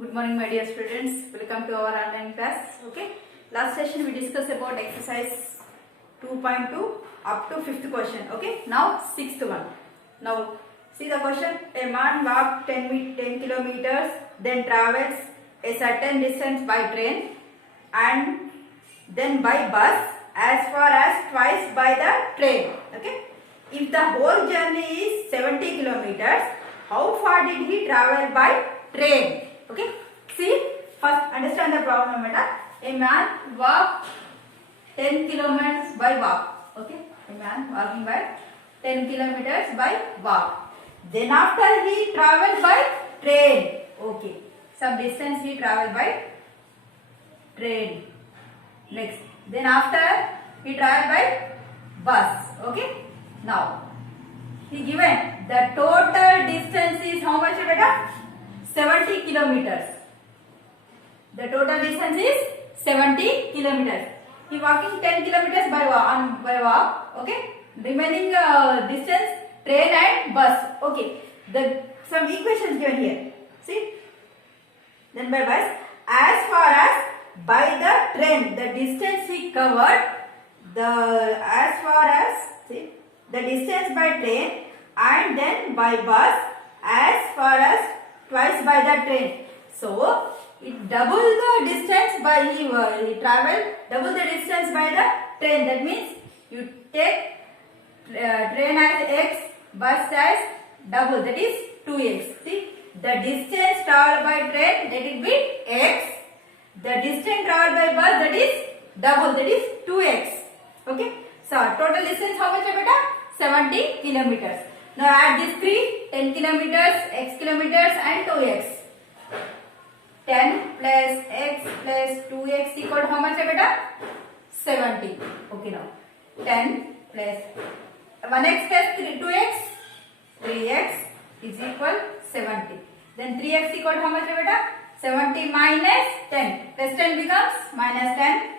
Good morning, my dear students. Welcome to our online class. Okay. Last session we discussed about exercise 2.2 up to 5th question. Okay. Now 6th one. Now see the question. A man walked 10 kilometers, then travels a certain distance by train and then by bus as far as twice by the train. Okay. If the whole journey is 70 kilometers, how far did he travel by train? Okay. See, first understand the problem. A man walked 10 kilometers by walk. Okay. A man walking by 10 kilometers by walk. Then after he traveled by train. Okay. Some distance he traveled by train. Next. Then after he traveled by bus. Okay. Now, he given the total distance is how much, beta? 70 kilometers. The total distance is 70 kilometers. He walking 10 kilometers by walk. Okay. Remaining distance train and bus. Okay. Some equations given here. See. Then by bus, as far as by the train, the distance he covered, the distance by train and then by bus as far as twice by the train. So it double the distance by he traveled double the distance by the train. That means you take train as x, bus as double, that is 2x. See, the distance traveled by train, that will be x. The distance traveled by bus, that is double, that is 2x. Okay. So total distance how much, beta? 70 kilometers. Now add these three, 10 kilometers, x kilometers and 2x. 10 plus x plus 2x equal to how much, beta? 70. Okay, now 10 plus 1x plus 2x, 3x is equal 70. Then 3x equal to how much, beta? 70 minus 10. Plus 10 becomes minus 10.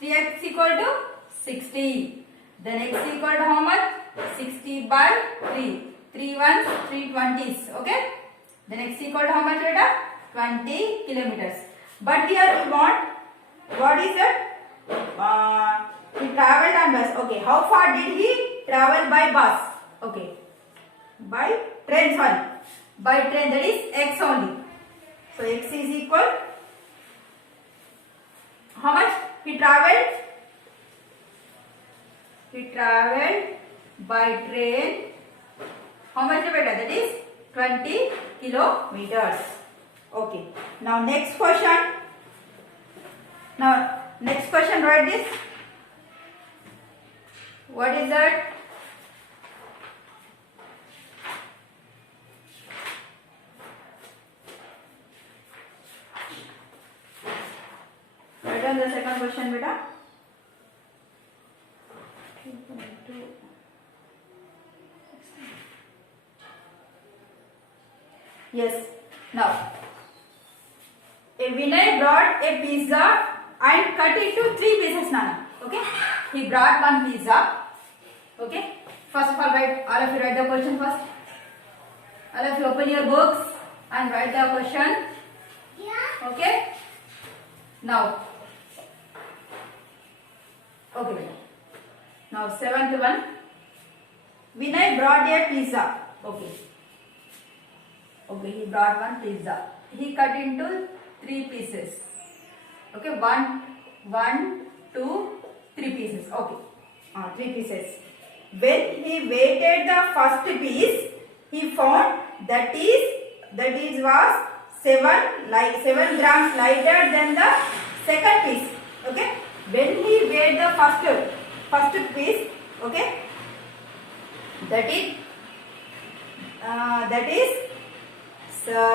3x equal to 60. Then x equal to how much? 60 by 3. 3 ones, 3 20s. Okay. Then x equal to how much, beta? 20 kilometers. But here we want, what is it? He traveled on bus. Okay. How far did he travel by bus? Okay. By train, sorry. By train, that is x only. So x is equal, how much he traveled? He traveled by train, how much, beta? That is 20 kilometers. Okay. Now next question. Write this. What is that? Write down the second question, beta. Yes. Now, Vinay brought a pizza and cut it into 3 pieces, Nana. Okay. He brought one pizza. Okay. First of all, all of you write the question first. All of you open your books and write the question. Yeah. Okay. Now. Okay. Now 7th one. Vinay brought a pizza. Okay. Okay, he brought one pizza. He cut into 3 pieces. Okay, 1, 2, 3 pieces. Okay, 3 pieces. When he weighted the first piece, he found that was 7 grams lighter than the second piece. Okay, when he weighed the first piece, okay, that is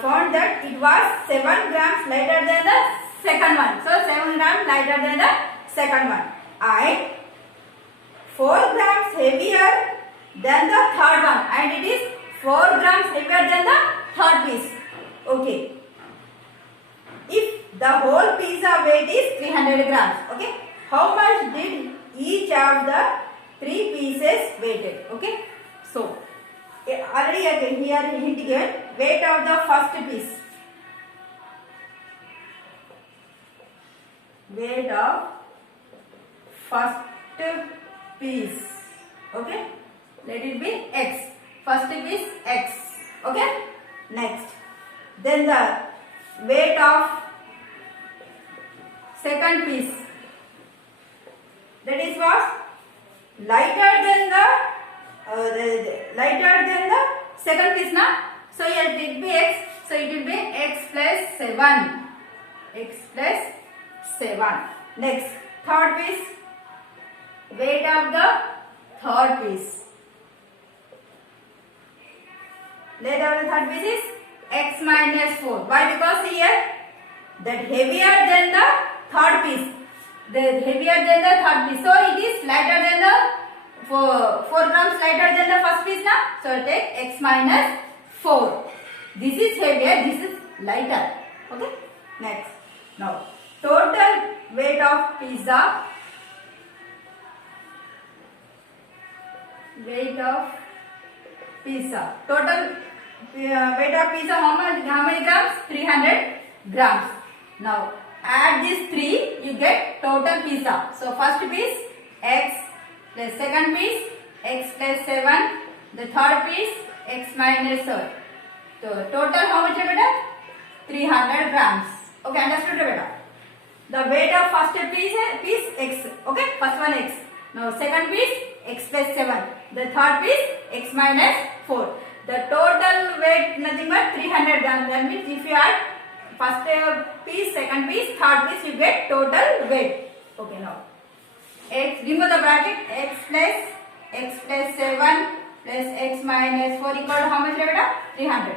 found that it was 7 grams lighter than the second one. So 7 grams lighter than the second one and 4 grams heavier than the third one, and it is 4 grams heavier than the third piece. Okay. If the whole pizza weight is 300 grams, okay, how much did each of the 3 pieces weighted? Okay. So already here hint given, weight of the first piece. weight of first piece. Okay, let it be x. First piece x. Okay, next. Then the weight of second piece, that is what? Lighter than the second piece, na? So here it will be x. So it will be x plus 7. X plus 7. Next, third piece. Weight of the third piece. Weight of the third piece is x minus 4. Why? Because here that heavier than the third piece. The heavier than the third piece. So it is lighter than the 4 grams lighter than the first piece, na? So take x minus 4. This is heavier, this is lighter. Okay. Next. Now total weight of pizza. Weight of pizza. Total weight of pizza how many grams? 300 grams. Now add these 3, you get total pizza. So first piece x plus second piece x plus 7. The third piece x minus 4. So total how much beta? 300 grams. Okay, understood beta? The weight of first piece x. Okay, first one x. Now second piece x plus 7. The third piece x minus 4. The total weight nothing but 300 grams. That means if you add first piece, second piece, third piece, you get total weight. Okay, now x, remove the bracket, x plus 7 plus x minus 4 equal to how much beta? 300.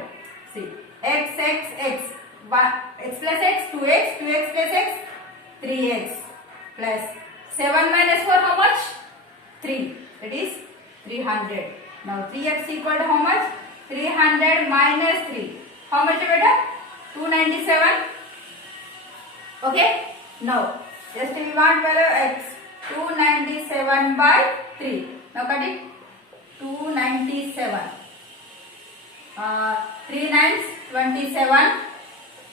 See, x x plus x 2x, 2x plus x 3x plus 7 minus 4 how much? 3. That is 300. Now 3x equal to how much? 300 minus 3. How much beta? 297. Okay. Now just we want value x. 297 by 3. Now cut it. 297. 3 nines 27.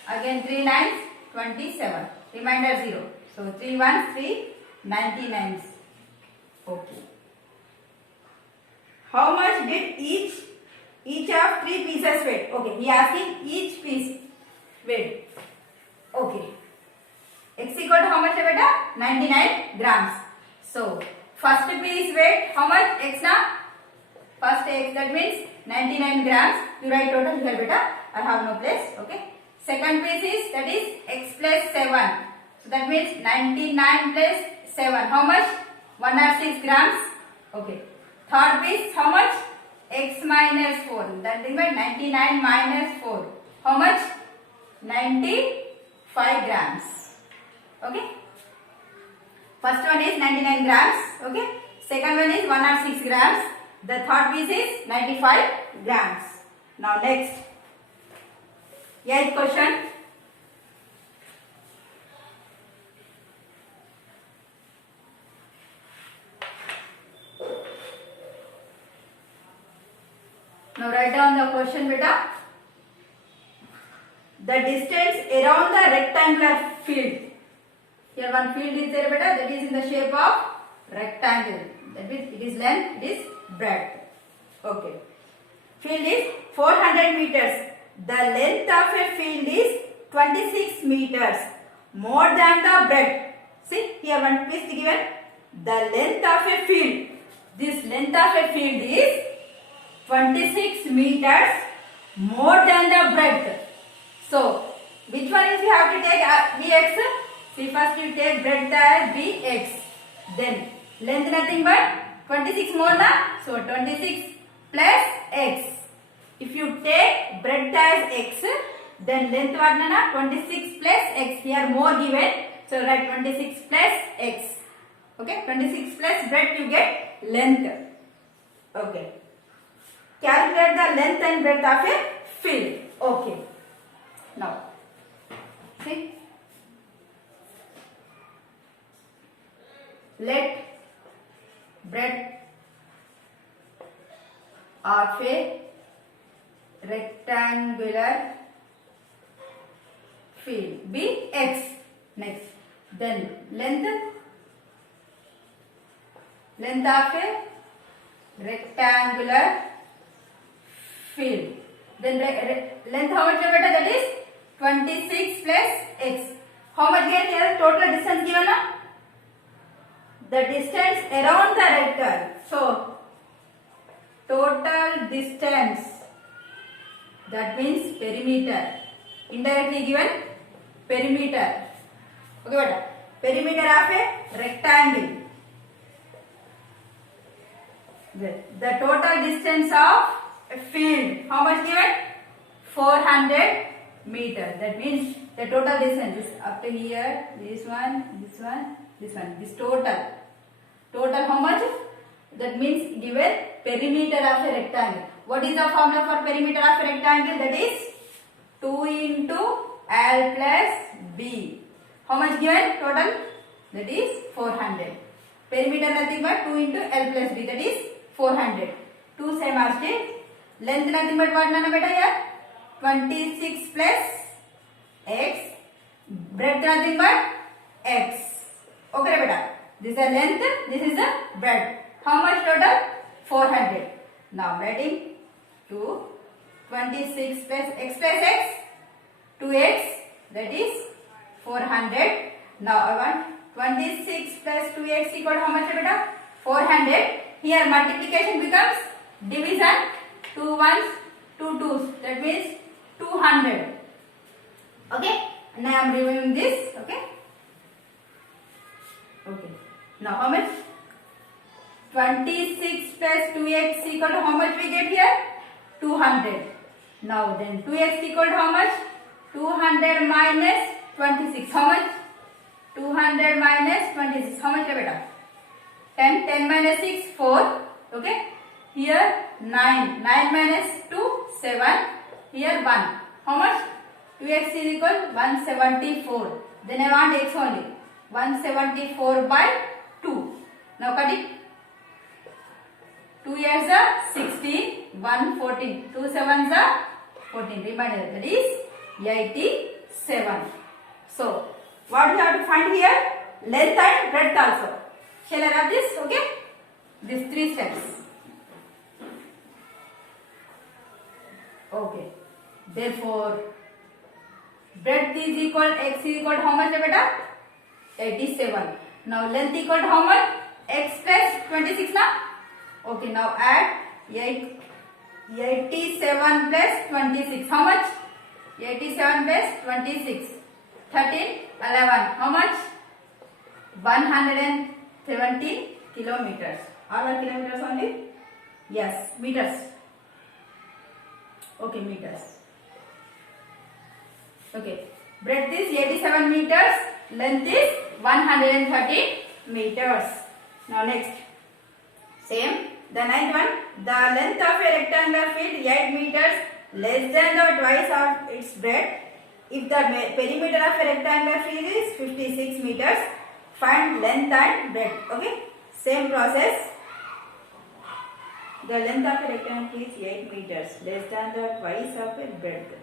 Again 3 nines 27. Remainder 0. So 3 ones 3 99s. Okay. How much did each of 3 pieces weight? Okay, he asking each piece weight. Okay. X equal to how much beta? 99 grams. So first piece weight how much? X na? First x, that means 99 grams. You write total here beta. I have no place. Okay. Second piece is, that is x plus 7. So that means 99 plus 7. How much? 106 grams. Okay. Third piece how much? X minus 4. That means 99 minus 4. How much? 95 grams. Okay. First one is 99 grams. Okay. Second one is 106 grams. The third piece is 95 grams. Now next. 8th question. Now write down the question beta. The distance around the rectangular field. Here one field is there beta, that is in the shape of rectangle. That means it is length, it is breadth. Okay. Field is 400 meters. The length of a field is 26 meters. More than the breadth. See here one piece given. The length of a field. This length of a field is 26 meters more than the breadth. So, which one is we have to take Bx? See, first you take breadth as Bx. Then, length nothing but 26 more na? So, 26 plus x. If you take breadth as x, then length what na? 26 plus x. Here more given. So, write 26 plus x. Okay, 26 plus breadth you get length. Okay. Calculate the length and breadth of a field. Okay. Now, see. Let breadth of a rectangular field be x. Next, Then length of a rectangular field. Then length how much beta? That is 26 plus x. How much gain here? Total distance given na? The distance around the rectangle. So total distance, that means perimeter. Indirectly given perimeter. Okay, beta. Perimeter of a rectangle. The total distance of a field. How much given? 400 meters. That means the total distance is up to here. This one, this one, this one. This total. Total how much? That means given perimeter of a rectangle. What is the formula for perimeter of a rectangle? That is 2 into L plus B. How much given? Total? That is 400. Perimeter nothing but 2 into L plus B. That is 400. 2 same as it. Length nothing but what na beta here? 26 plus x. Breadth nothing but x. Okay beta. This is the length. This is the breadth. How much total? 400. Now writing 2 26 plus x 2x, that is 400. Now I want 26 plus 2x equal to how much beta? 400. Here multiplication becomes division. 2 ones, 2 twos. That means 200. Okay. Now I am removing this. Okay. Okay. Now how much? 26 plus 2x equal to how much we get here? 200. Now then 2x equal to how much? 200 minus 26. How much? 200 minus 26. How much beta? 10. 10 minus 6, 4. Okay. Here 9. 9 minus 2, 7. Here 1. How much? 2x is equal 174. Then I want x only. 174 by 2. Now cut it. 2 years are 16, 1 14. 2 sevens are 14. Remainder, that is 87. So what we have to find here? Length and breadth also. Shall I write this? Okay. These 3 steps. Okay. Therefore, breadth is equal, x is equal to how much beta? 87. Now length equal to how much? X plus 26 na? Okay, now add 87 plus 26. How much? 87 plus 26. 13, 11. How much? 170 kilometers. All are kilometers only? Yes, meters. Okay, meters. Okay, breadth is 87 meters. Length is 130 meters. Now next. Same. The ninth one. The length of a rectangular field 8 meters less than or twice of its breadth. If the perimeter of a rectangular field is 56 meters, find length and breadth. Okay. Same process. The length of a rectangular field is 8 meters less than or twice of its breadth.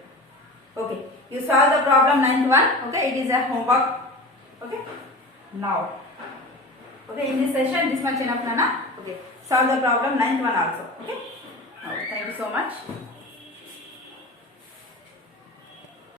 Okay. You solve the problem ninth one. Okay. It is a homework. Okay. Now. Okay. In this session, this much enough, Nana. Okay. Solve the problem ninth one also. Okay. Now, thank you so much.